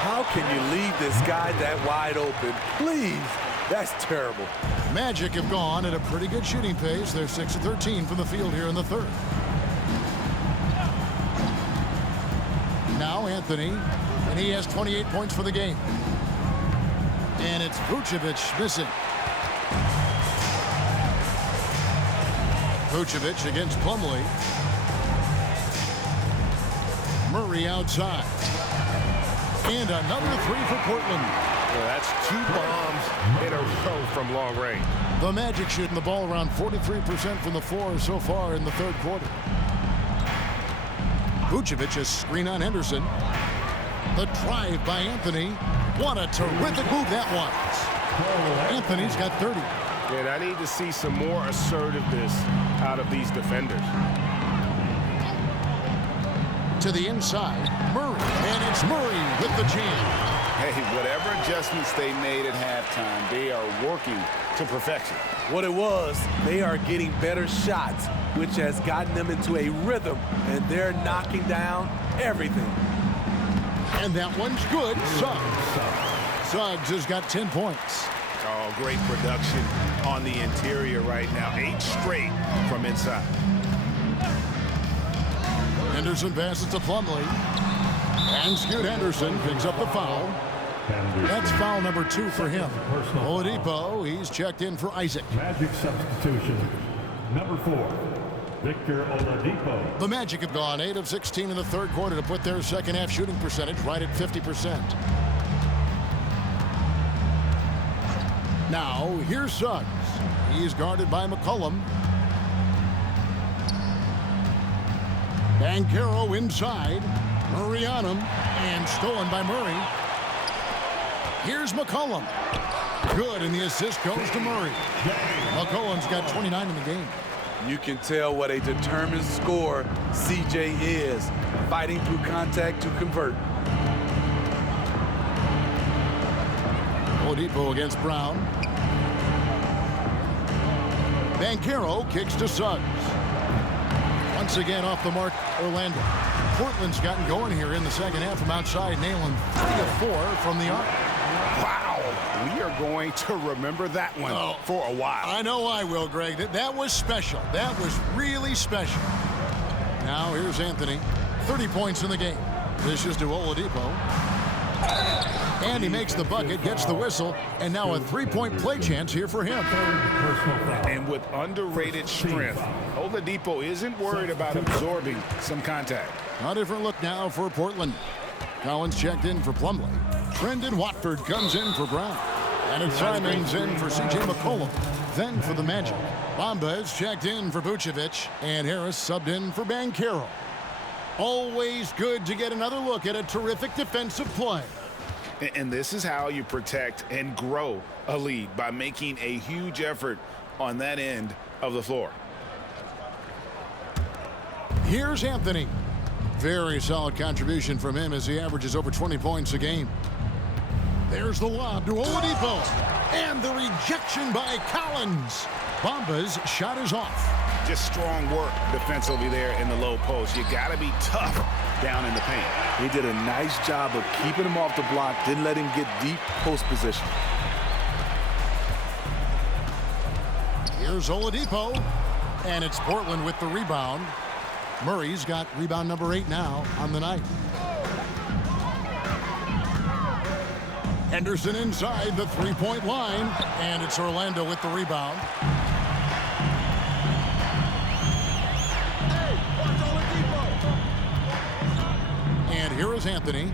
How can you leave this guy that wide open? Please, that's terrible. Magic have gone at a pretty good shooting pace. They're 6 of 13 from the field here in the 3rd. Now Anthony, and he has 28 points for the game. And it's Vucevic missing. Vucevic against Plumlee. Murray outside. And another 3 for Portland. Well, that's 2 bombs in a row from long range. The Magic shooting the ball around 43% from the floor so far in the third quarter. Vucevic a screen on Henderson. The drive by Anthony. What a terrific move that was. Anthony's got 30. And I need to see some more assertiveness out of these defenders. To the inside, Murray. And it's Murray with the jam. Hey, whatever adjustments they made at halftime, they are working to perfection. What it was, they are getting better shots, which has gotten them into a rhythm, and they're knocking down everything. And that one's good. Suggs has got 10 points. Oh, great production on the interior right now. 8 straight from inside. Henderson passes to Plumlee. And Scoot Henderson picks up the foul. That's foul number 2 for him. Oladipo, he's checked in for Isaac. Magic substitution, number 4, Victor Oladipo. The Magic have gone 8 of 16 in the third quarter to put their second half shooting percentage right at 50%. Now, here's Suggs. He's guarded by McCollum. Banchero inside. Murray on him. And stolen by Murray. Here's McCollum. Good, and the assist goes to Murray. McCollum's got 29 in the game. You can tell what a determined scorer CJ is, fighting through contact to convert. Oladipo against Brown. Banchero kicks to Suggs. Once again off the mark, Orlando. Portland's gotten going here in the second half from outside, nailing 3 of 4 from the arc. Wow, we are going to remember that one for a while. I know I will, Greg. That was special. That was really special. Now here's Anthony. 30 points in the game. Dishes to Oladipo. And he makes the bucket, gets the whistle, and now a 3-point play chance here for him. And with underrated strength, Oladipo isn't worried about absorbing some contact. A different look now for Portland. Collins checked in for Plumlee. Trendon Watford comes in for Brown. And it's Simon's in for C.J. McCollum. Then for the Magic. Bamba is checked in for Vucevic. And Harris subbed in for Banchero. Always good to get another look at a terrific defensive play. And this is how you protect and grow a lead, by making a huge effort on that end of the floor. Here's Anthony. Very solid contribution from him as he averages over 20 points a game. There's the lob to Oladipo. And the rejection by Collins. Bamba's shot is off. Just strong work defensively there in the low post. You got to be tough down in the paint. He did a nice job of keeping him off the block, didn't let him get deep post position. Here's Oladipo. And it's Portland with the rebound. Murray's got rebound number 8 now on the night. Henderson inside the three-point line. And it's Orlando with the rebound. And here is Anthony.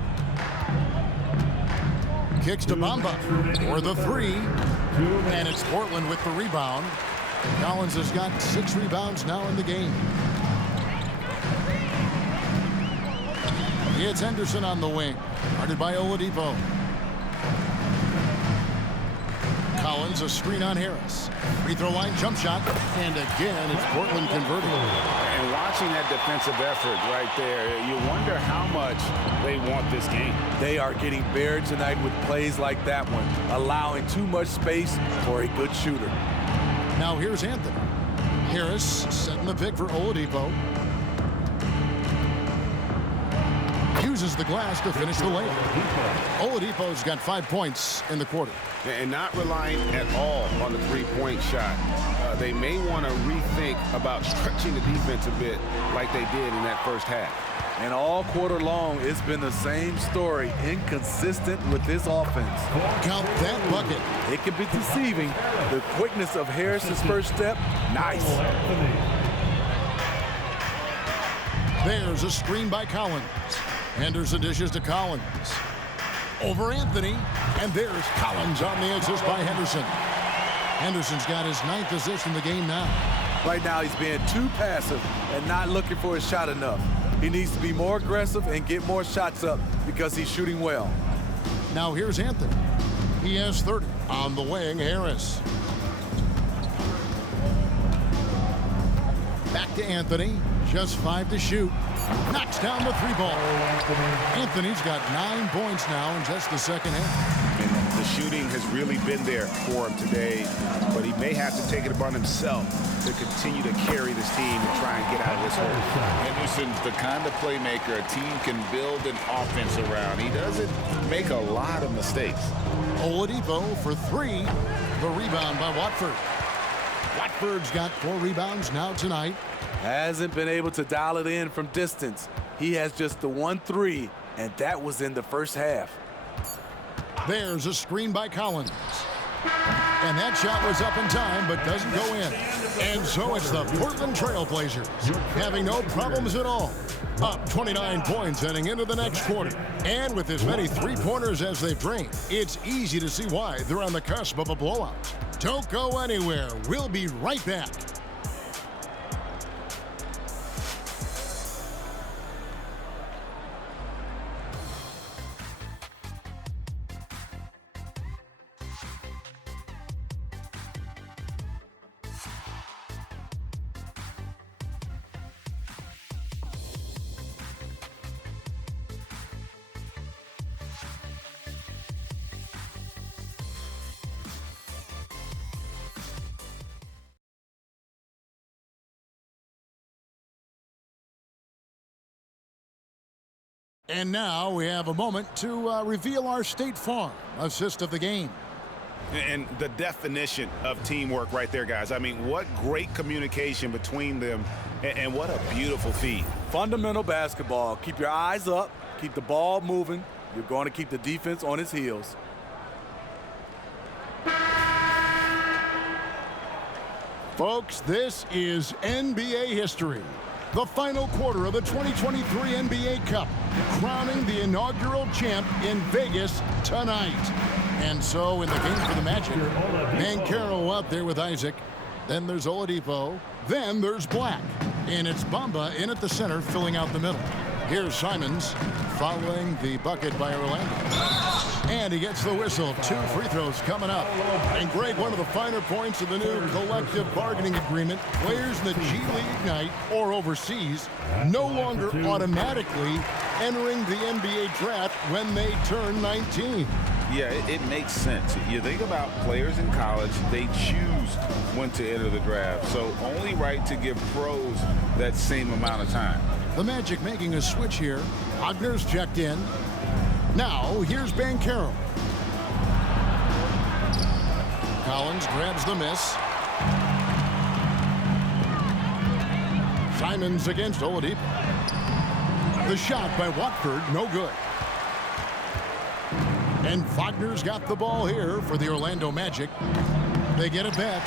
Kicks to Bamba for the 3. And it's Portland with the rebound. Collins has got 6 rebounds now in the game. It's Henderson on the wing. Guarded by Oladipo. Collins, a screen on Harris. Free throw line jump shot. And again, it's Portland converting. And watching that defensive effort right there, you wonder how much they want this game. They are getting buried tonight with plays like that one, allowing too much space for a good shooter. Now here's Anthony. Harris setting the pick for Oladipo. Uses the glass to finish the layup. Oladipo's got 5 points in the quarter. And not relying at all on the three-point shot. They may want to rethink about stretching the defense a bit like they did in that first half. And all quarter long, it's been the same story, inconsistent with this offense. Count that bucket. It can be deceiving. The quickness of Harris's first step, nice. There's a screen by Collins. Henderson dishes to Collins. Over Anthony. And there's Collins on the assist by Henderson. Henderson's got his 9th assist in the game now. Right now, he's being too passive and not looking for his shot enough. He needs to be more aggressive and get more shots up because he's shooting well. Now here's Anthony. He has 30. On the wing, Harris. Back to Anthony. Just 5 to shoot. Knocks down the 3-ball. Anthony's got 9 points now in just the second half. And the shooting has really been there for him today, but he may have to take it upon himself to continue to carry this team and try and get out of this hole. Henderson's the kind of playmaker a team can build an offense around. He doesn't make a lot of mistakes. Oladipo for 3. The rebound by Watford. Watford's got 4 rebounds now tonight. Hasn't been able to dial it in from distance. He has just the 1 3, and that was in the first half. There's a screen by Collins. And that shot was up in time, but doesn't go in. And so it's the Portland Trail Blazers having no problems at all. Up 29 points heading into the next quarter. And with as many 3-pointers as they've drained, it's easy to see why they're on the cusp of a blowout. Don't go anywhere. We'll be right back. And now we have a moment to reveal our State Farm assist of the game. And the definition of teamwork right there, guys. I mean, what great communication between them, and what a beautiful feed. Fundamental basketball. Keep your eyes up. Keep the ball moving. You're going to keep the defense on its heels. Folks, this is NBA history. The final quarter of the 2023 NBA Cup, crowning the inaugural champ in Vegas tonight. And so in the game for the Magic, Banchero up there with Isaac. Then there's Oladipo. Then there's Black. And it's Bamba in at the center, filling out the middle. Here's Simons following the bucket by Orlando. And he gets the whistle. 2 free throws coming up. And Greg, one of the finer points of the new collective bargaining agreement, players in the G League night or overseas no longer automatically entering the NBA draft when they turn 19. Yeah, it makes sense. You think about players in college, they choose when to enter the draft. So only right to give pros that same amount of time. The Magic making a switch here. Wagner's checked in. Now, here's Banchero. Collins grabs the miss. Simons against Oladipo. The shot by Watford, no good. And Wagner's got the ball here for the Orlando Magic. They get it back.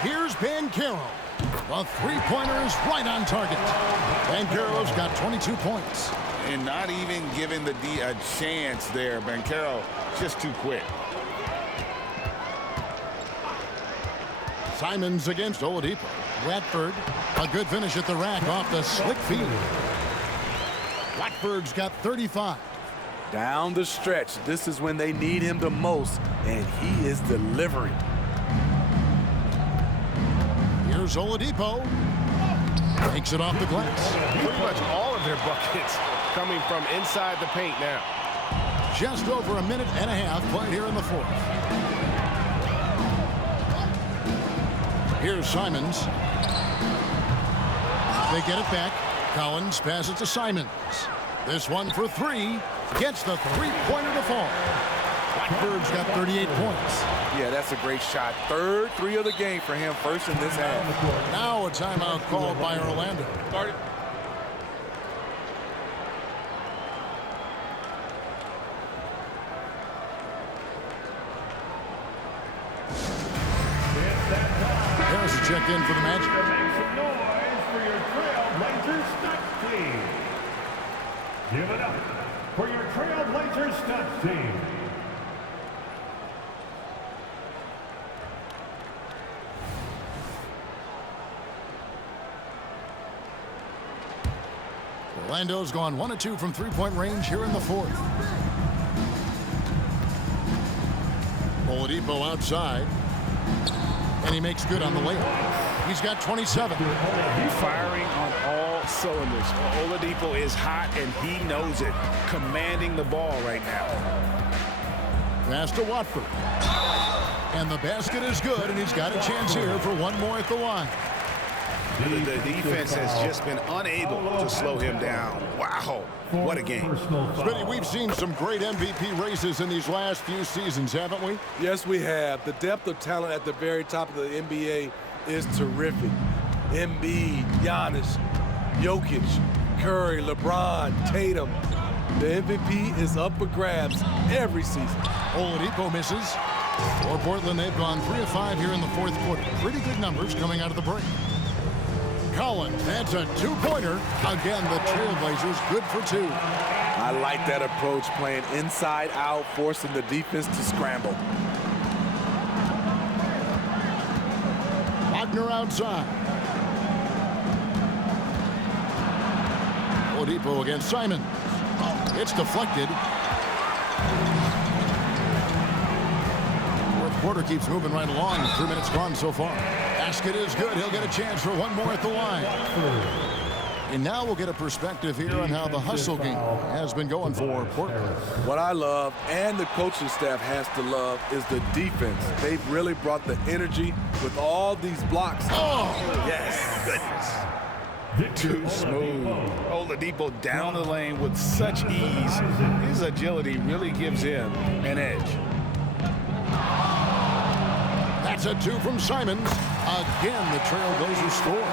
Here's Banchero. The 3-pointer is right on target. Banchero's got 22 points. And not even giving the D a chance there. Banchero just too quick. Simons against Oladipo. Watford, a good finish at the rack off the slick feed. Watford's got 35. Down the stretch, this is when they need him the most, and he is delivering. Here's Oladipo. Takes it off the glass. Pretty much all of their buckets coming from inside the paint now. Just over a minute and a half played here in the fourth. Here's Simons. They get it back. Collins passes to Simons. This one for 3. Gets the 3-pointer to fall. Watford's got 38 points. Yeah, that's a great shot. Third 3 of the game for him, first in this half. Now a timeout called by Orlando. Harris is checked in for the Magic. Make some noise for your Trailblazers stunts team. Give it up for your Trailblazers stunts team. Orlando's gone 1 of 2 from three-point range here in the fourth. Oladipo outside. And he makes good on the layup. He's got 27. Firing on all cylinders. Oladipo is hot, and he knows it. Commanding the ball right now. Pass to Watford. And the basket is good, and he's got a chance here for one more at the line. The defense has just been unable to slow him down. Wow, what a game. Smitty, we've seen some great MVP races in these last few seasons, haven't we? Yes, we have. The depth of talent at the very top of the NBA is terrific. Embiid, Giannis, Jokic, Curry, LeBron, Tatum. The MVP is up for grabs every season. Oladipo misses. For Portland, they've gone 3 of 5 here in the fourth quarter. Pretty good numbers coming out of the break. Collins, that's a two-pointer. Again, the Trailblazers good for 2. I like that approach, playing inside out, forcing the defense to scramble. Wagner outside. Oladipo against Simon. It's deflected. Fourth quarter keeps moving right along. 3 minutes gone so far. Basket is good. He'll get a chance for one more at the line. And now we'll get a perspective here on how the hustle game has been going for Portland. What I love, and the coaching staff has to love, is the defense. They've really brought the energy with all these blocks. Oh! Yes. Goodness. Too smooth. Oladipo down the lane with such ease. His agility really gives him an edge. That's a 2 from Simons. Again, the Trailblazers score.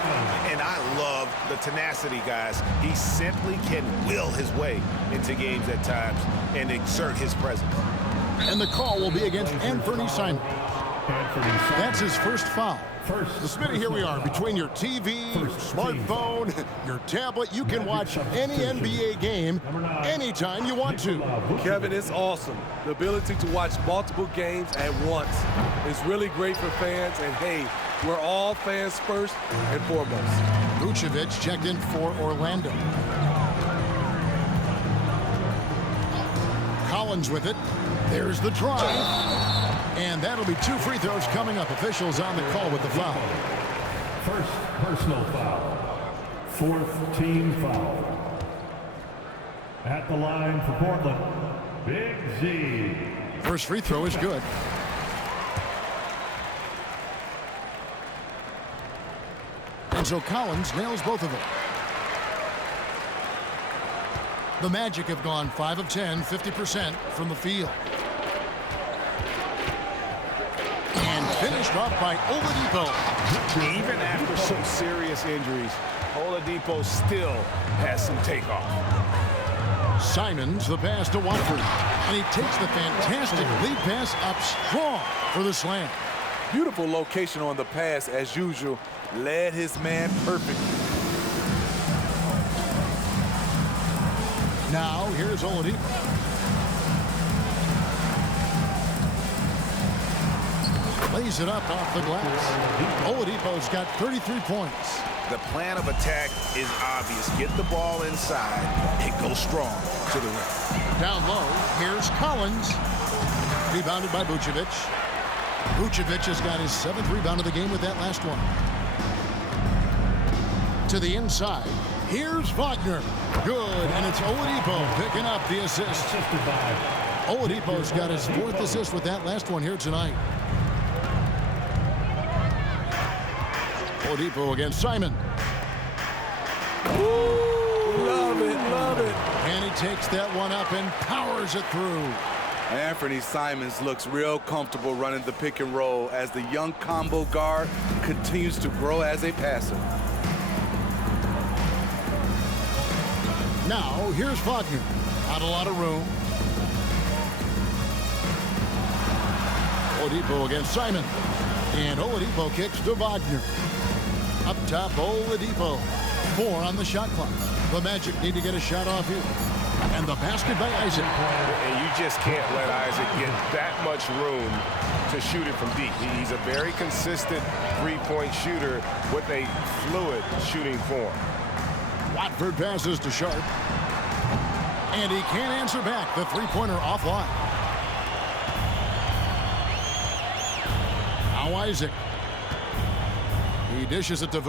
And I love the tenacity, guys. He simply can will his way into games at times and exert his presence. And the call will be against Anthony Simons. That's his first foul. Smitty, here we are. Between your TV, your smartphone, your tablet, you can watch any NBA game anytime you want to. Kevin, it's awesome. The ability to watch multiple games at once is really great for fans. And, hey, we're all fans first and foremost. Vucevic checked in for Orlando. Collins with it. There's the drive. And that'll be 2 free throws coming up. Officials on the call with the foul. First personal foul. 4th team foul. At the line for Portland, Big Z. First free throw is good. And so Collins nails both of them. The Magic have gone 5 of 10, 50% from the field. And finished off by Oladipo. Even after some serious injuries, Oladipo still has some takeoff. Simons, the pass to Watford. And he takes the fantastic lead pass up strong for the slam. Beautiful location on the pass, as usual. Led his man perfectly. Now, here's Oladipo. Lays it up off the glass. Oladipo's got 33 points. The plan of attack is obvious. Get the ball inside and go strong to the rim. Down low, here's Collins. Rebounded by Vucevic. Vucevic has got his 7th rebound of the game with that last one. To the inside, here's Wagner. Good, and it's Oladipo picking up the assist. Oladipo's got his 4th assist with that last one here tonight. Oladipo against Simon. Ooh, love it, love it. And he takes that one up and powers it through. Anthony Simons looks real comfortable running the pick and roll as the young combo guard continues to grow as a passer. Now, here's Wagner. Not a lot of room. Oladipo against Simon. And Oladipo kicks to Wagner. Up top, Oladipo. 4 on the shot clock. The Magic need to get a shot off here. And the basket by Isaac. And you just can't let Isaac get that much room to shoot it from deep. He's a very consistent three-point shooter with a fluid shooting form. Watford passes to Sharp. And he can't answer back. The three-pointer offline. Now Isaac. He dishes it to